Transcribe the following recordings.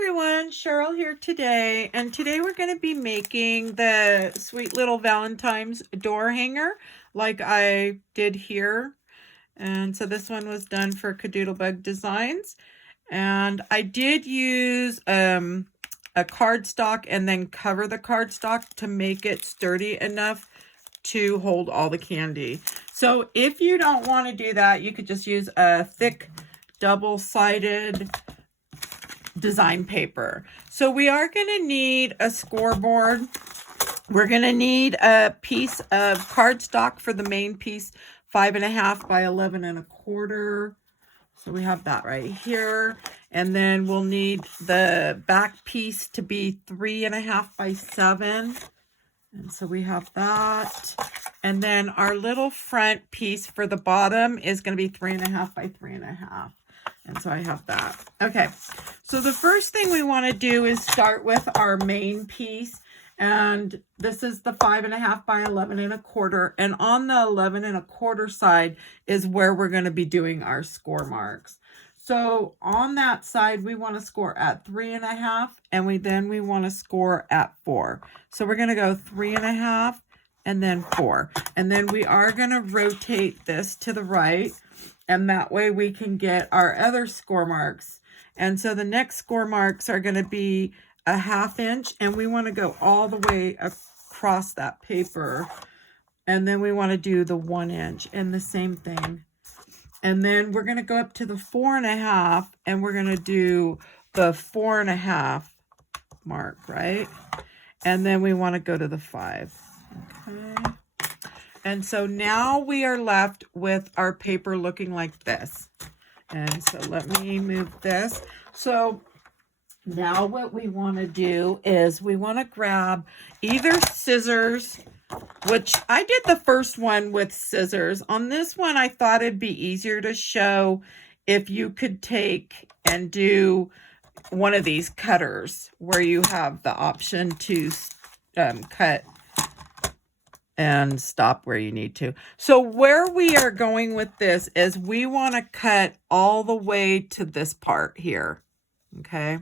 everyone, Cheryl here today, and today we're going to be making the sweet little Valentine's door hanger like I did here. And so this one was done for Cadoodlebug Designs, and I did use a cardstock and then cover the cardstock to make it sturdy enough to hold all the candy. So if you don't want to do that, you could just use a thick double-sided design paper. So we are going to need a scoreboard. We're going to need a piece of cardstock for the main piece, 5.5 by 11 1/4. So we have that right here. And then we'll need the back piece to be 3.5 by 7. And so we have that. And then our little front piece for the bottom is going to be 3.5 by 3.5. And so I have that. Okay, so the first thing we want to do is start with our main piece. And this is the 5.5 by 11 1/4. And on the 11 1/4 side is where we're going to be doing our score marks. So on that side, we want to score at 3.5, and we want to score at 4. So we're going to go 3.5 and then 4. And then we are going to rotate this to the right, and that way we can get our other score marks. And so the next score marks are going to be a 1/2 inch, and we want to go all the way across that paper. And then we want to do the 1 inch and the same thing. And then we're going to go up to the 4.5, and we're going to do the 4.5 mark, right? And then we want to go to the 5. Okay. And so now we are left with our paper looking like this. And so let me move this. So now what we want to do is we want to grab either scissors, which I did the first one with scissors. On this one, I thought it'd be easier to show if you could take and do one of these cutters where you have the option to cut and stop where you need to. So where we are going with this is we want to cut all the way to this part here. Okay.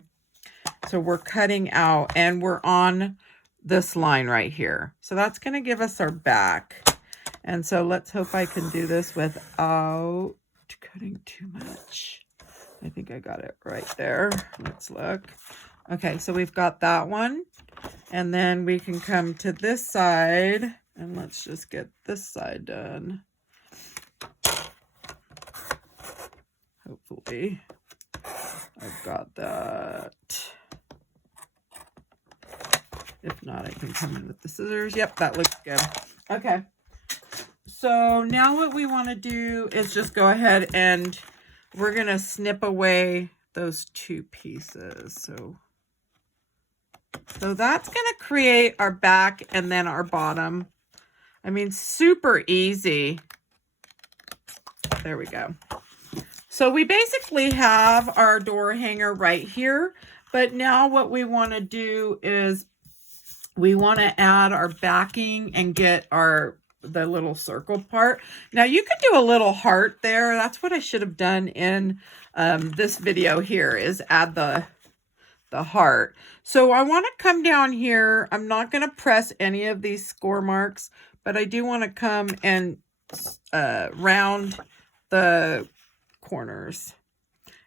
So we're cutting out and we're on this line right here. So that's going to give us our back. And so let's hope I can do this without cutting too much. I think I got it right there. Let's look. Okay, so we've got that one. And then we can come to this side. And let's just get this side done. Hopefully, I've got that. If not, I can come in with the scissors. Yep, that looks good. Okay. So now what we want to do is just go ahead and we're going to snip away those two pieces. So that's going to create our back and then our bottom. I mean, super easy. There we go. So we basically have our door hanger right here. But now what we want to do is we want to add our backing and get the little circle part. Now you could do a little heart there. That's what I should have done in this video here, is add the heart. So I want to come down here. I'm not going to press any of these score marks, but I do want to come and round the corners.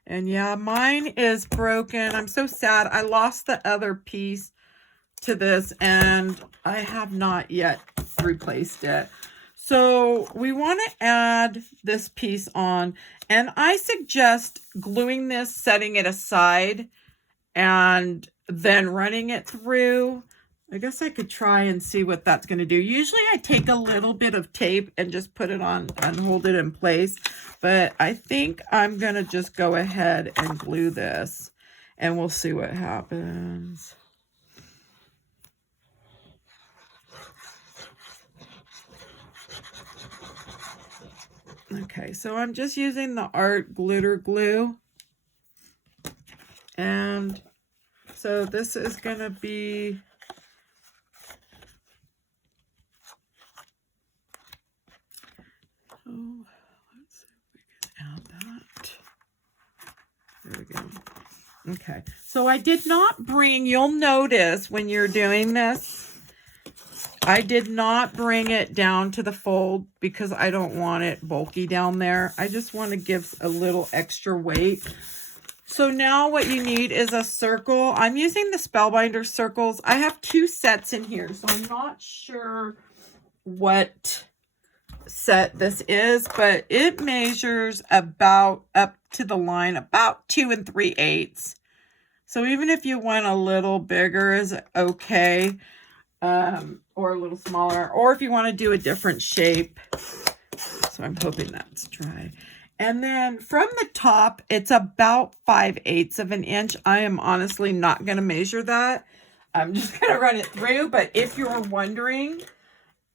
And yeah, mine is broken. I'm so sad. I lost the other piece to this and I have not yet replaced it. So we want to add this piece on, and I suggest gluing this, setting it aside, and then running it through. I guess I could try and see what that's going to do. Usually I take a little bit of tape and just put it on and hold it in place. But I think I'm going to just go ahead and glue this and we'll see what happens. Okay, so I'm just using the Art Glitter Glue. And so this is going to be... let's see if we can add that. There we go. Okay, so I did not bring, you'll notice when you're doing this, I did not bring it down to the fold because I don't want it bulky down there. I just want to give a little extra weight. So now what you need is a circle. I'm using the Spellbinder circles. I have 2 sets in here, so I'm not sure what set this is, but it measures about up to the line about 2 3/8. So even if you want a little bigger is okay, or a little smaller, or if you want to do a different shape. So I'm hoping that's dry. And then from the top, it's about 5/8 of an inch. I am honestly not going to measure that. I'm just going to run it through. But if you're wondering,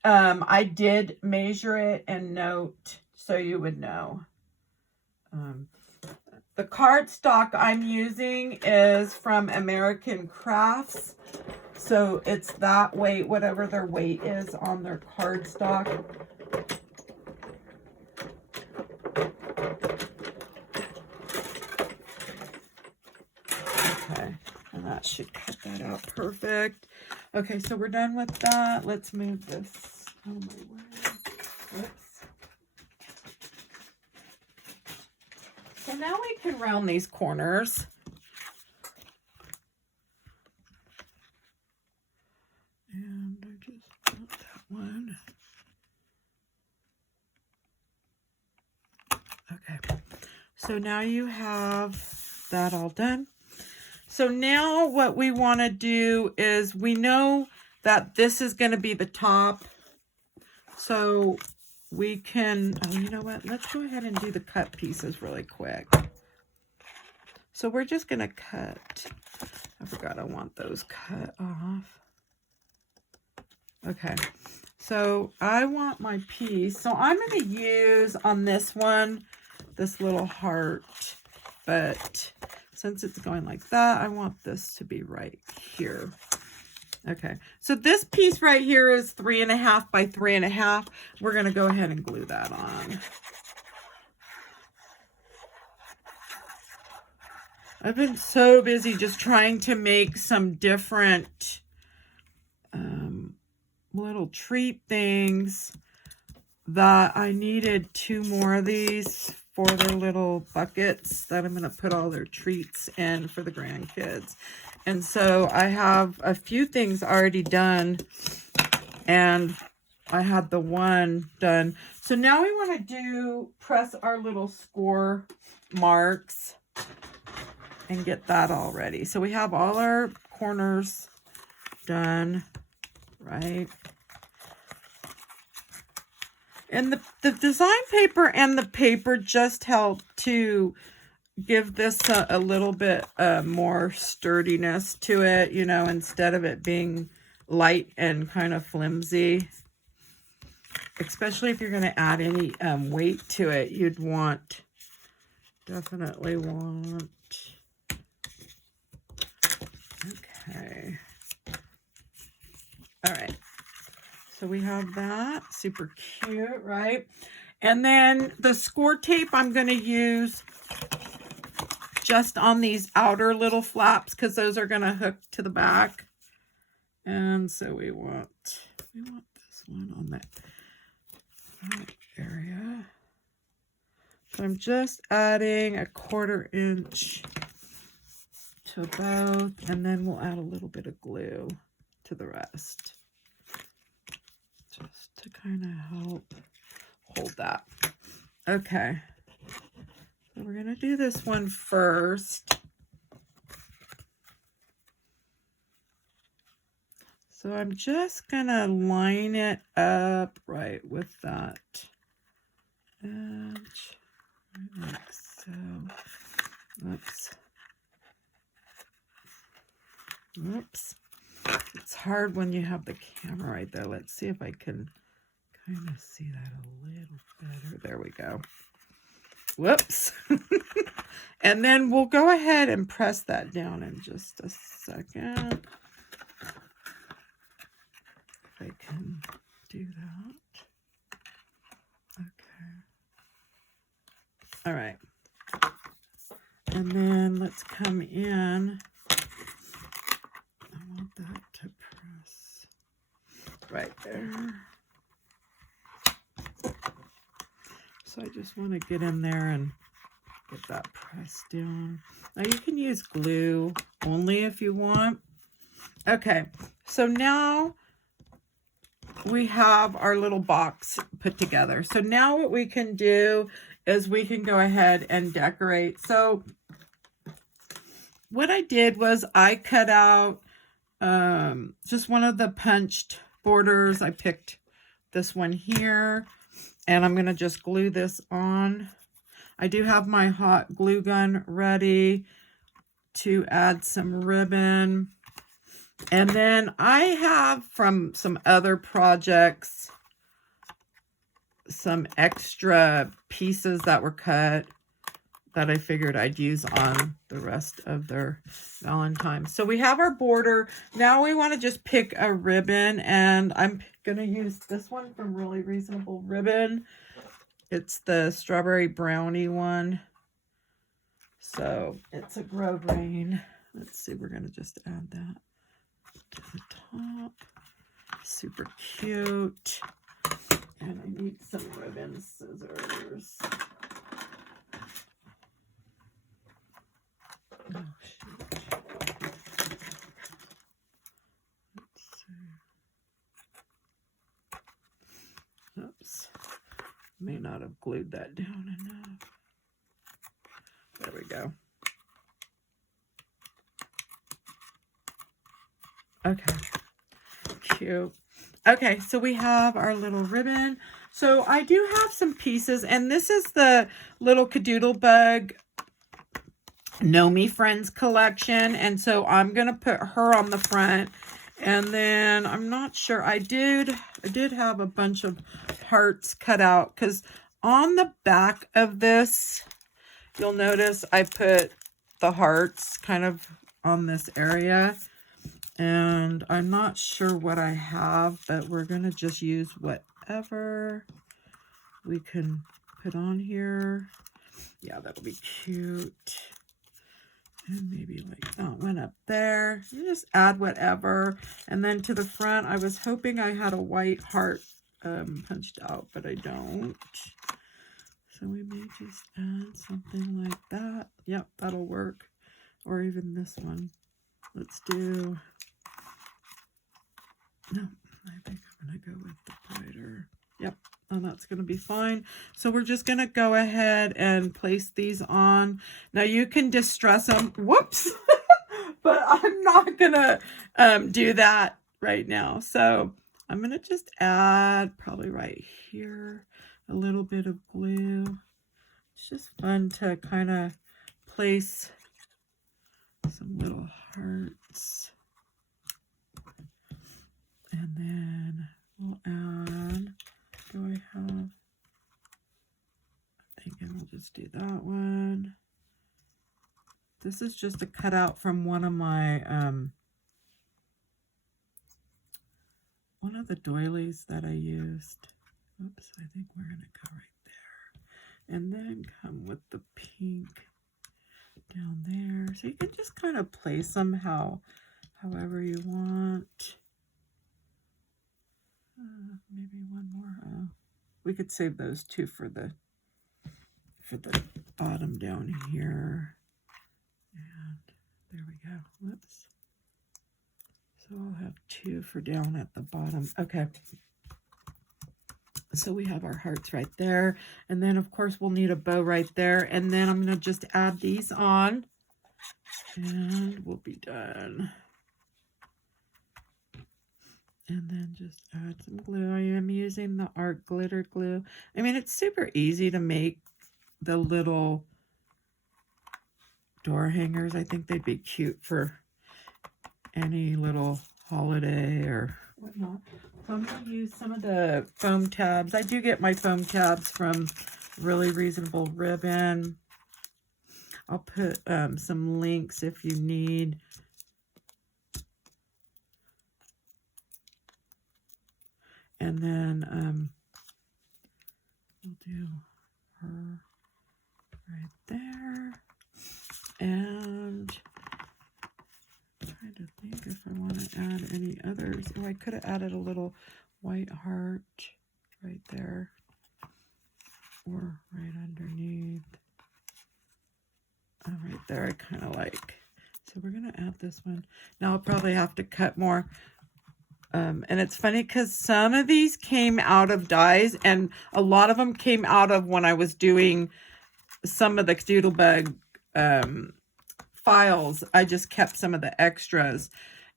I did measure it and note so you would know. The cardstock I'm using is from American Crafts. So it's that weight, whatever their weight is on their cardstock. Okay, and that should cut that out perfect. Okay, so we're done with that. Let's move this. Oh my word. Whoops. So now we can round these corners. And I just want that one. Okay, so now you have that all done. So now what we want to do is we know that this is going to be the top. So we can, oh, you know what? Let's go ahead and do the cut pieces really quick. So we're just going to cut. I forgot I want those cut off. Okay. So I want my piece. So I'm going to use on this one, this little heart, but since it's going like that, I want this to be right here. Okay, so this piece right here is 3.5 by 3.5. We're going to go ahead and glue that on. I've been so busy just trying to make some different little treat things that I needed 2 more of these for their little buckets that I'm going to put all their treats in for the grandkids. And so I have a few things already done, and I had the one done. So now we want to press our little score marks and get that all ready. So we have all our corners done, right? And the design paper and the paper just help to give this a little bit more sturdiness to it, you know, instead of it being light and kind of flimsy. Especially if you're going to add any weight to it, you'd definitely want, okay. All right. So we have that, super cute, right? And then the score tape I'm going to use just on these outer little flaps because those are going to hook to the back. And so we want this one on that area. So I'm just adding a 1/4 inch to both, and then we'll add a little bit of glue to the rest. Just to kind of help hold that. Okay. So we're going to do this one first. So I'm just going to line it up right with that edge. Like so. Oops. Oops. It's hard when you have the camera right there. Let's see if I can kind of see that a little better. There we go. Whoops. And then we'll go ahead and press that down in just a second. If I can do that. Okay. All right. And then let's come in. I want that to press right there. So I just want to get in there and get that pressed down. Now you can use glue only if you want. Okay, so now we have our little box put together. So now what we can do is we can go ahead and decorate. So what I did was I cut out just one of the punched borders. I picked this one here, and I'm going to just glue this on. I do have my hot glue gun ready to add some ribbon. And then I have from some other projects some extra pieces that were cut that I figured I'd use on the rest of their Valentines. So we have our border. Now we want to just pick a ribbon, and I'm going to use this one from Really Reasonable Ribbon. It's the strawberry brownie one. So it's a grosgrain. Let's see, we're going to just add that to the top. Super cute. And I need some ribbon scissors. Oh, shoot. Let's see. Oops. May not have glued that down enough. There we go. Okay. Cute. Okay, so we have our little ribbon. So I do have some pieces, and this is the little Cadoodle Bug Know Me Friends collection, and so I'm going to put her on the front. And then I'm not sure, I did have a bunch of hearts cut out, because on the back of this, you'll notice I put the hearts kind of on this area. And I'm not sure what I have, but we're going to just use whatever we can put on here. Yeah, that'll be cute. And maybe like that one up there. You just add whatever. And then to the front, I was hoping I had a white heart punched out, but I don't. So we may just add something like that. Yep, that'll work. Or even this one. Let's do... No, I think I'm going to go with the brighter. Yep, and that's going to be fine. So we're just going to go ahead and place these on. Now you can distress them. Whoops! But I'm not going to do that right now. So I'm going to just add probably right here a little bit of glue. It's just fun to kind of place some little hearts. And then we'll add, do I have, I'm thinking we'll just do that one. This is just a cutout from one of my, one of the doilies that I used. Oops, I think we're going to go right there. And then come with the pink down there. So you can just kind of place them however you want. Maybe one more. We could save those two for the bottom down here. And there we go. Whoops. So I'll have two for down at the bottom. Okay. So we have our hearts right there. And then, of course, we'll need a bow right there. And then I'm going to just add these on. And we'll be done. And then just add some glue. I am using the Art Glitter Glue. I mean, it's super easy to make the little door hangers. I think they'd be cute for any little holiday or whatnot. So I'm going to use some of the foam tabs. I do get my foam tabs from Really Reasonable Ribbon. I'll put some links if you need. And then we'll do her right there. And I'm trying to think if I want to add any others. Oh, I could have added a little white heart right there, or right underneath. Oh, right there I kind of like. So we're going to add this one. Now I'll probably have to cut more. And it's funny because some of these came out of dies, and a lot of them came out of when I was doing some of the Doodlebug files. I just kept some of the extras.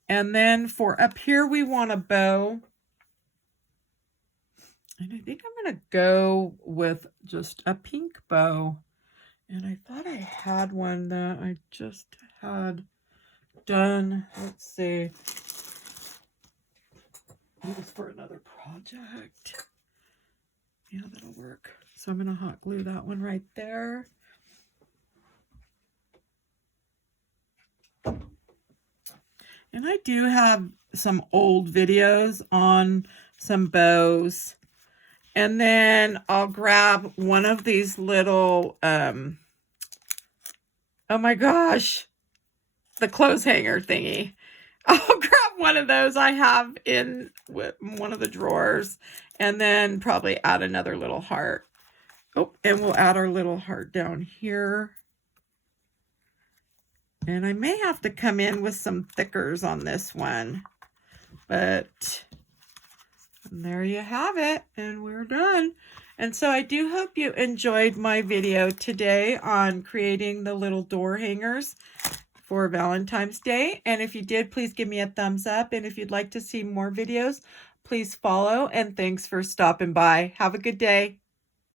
And then for up here, we want a bow. And I think I'm going to go with just a pink bow. And I thought I had one that I just had done. Let's see. It was for another project. Yeah, that'll work. So I'm going to hot glue that one right there. And I do have some old videos on some bows. And then I'll grab one of these little, oh my gosh, the clothes hanger thingy. I'll grab one of those I have in one of the drawers, and then probably add another little heart. Oh, and we'll add our little heart down here. And I may have to come in with some thickers on this one, but there you have it, and we're done. And so I do hope you enjoyed my video today on creating the little door hangers for Valentine's Day. And if you did, please give me a thumbs up. And if you'd like to see more videos, please follow. And thanks for stopping by. Have a good day.